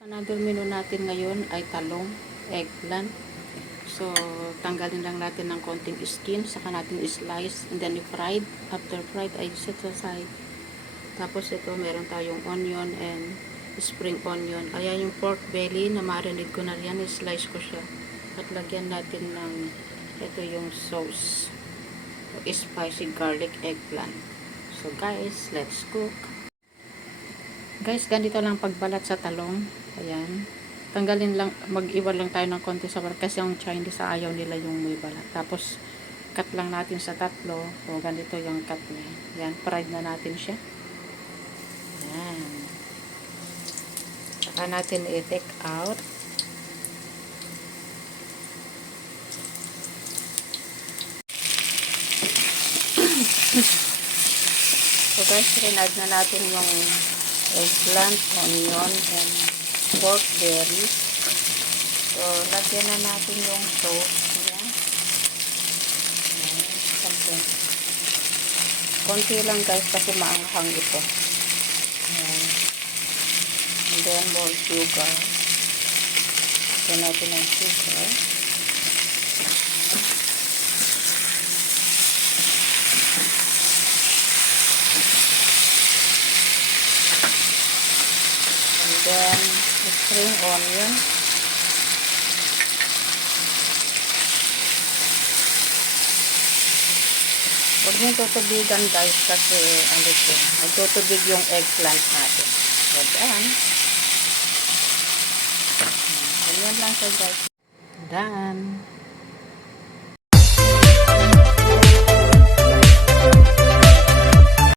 Another menu natin ngayon ay talong, eggplant. So, tanggalin lang natin ng konting skin, saka natin slice, and then i-fried. After fried, ay set aside. Tapos ito, meron tayong onion and spring onion. Ayan yung pork belly na marinate ko na yan, slice ko siya. At lagyan natin ng, ito yung sauce. Spicy garlic eggplant. So guys, let's cook. Guys, ganito lang pagbalat sa talong. Ayan. Tanggalin lang, mag-iwan lang tayo ng konti sa balat kasi yung Chinese ayaw nila yung may balat. Tapos, cut lang natin sa tatlo. So, ganito yung cut niya. Ayan, fried na natin siya. Ayan. Saka natin i-take out. So guys, rinad na natin yung eggplant, onion, and pork berries. So, lagyan na natin yung sauce. Ayan. Ayan. Konti lang guys kasi maanghang ito. Ayan. And then more sugar. Lagyan natin ng sugar. Then, spring onion. Huwag nyo tutubigan guys kasi ano ito, magtutubig yung eggplant natin. So, done. Ganyan lang siya guys. Done.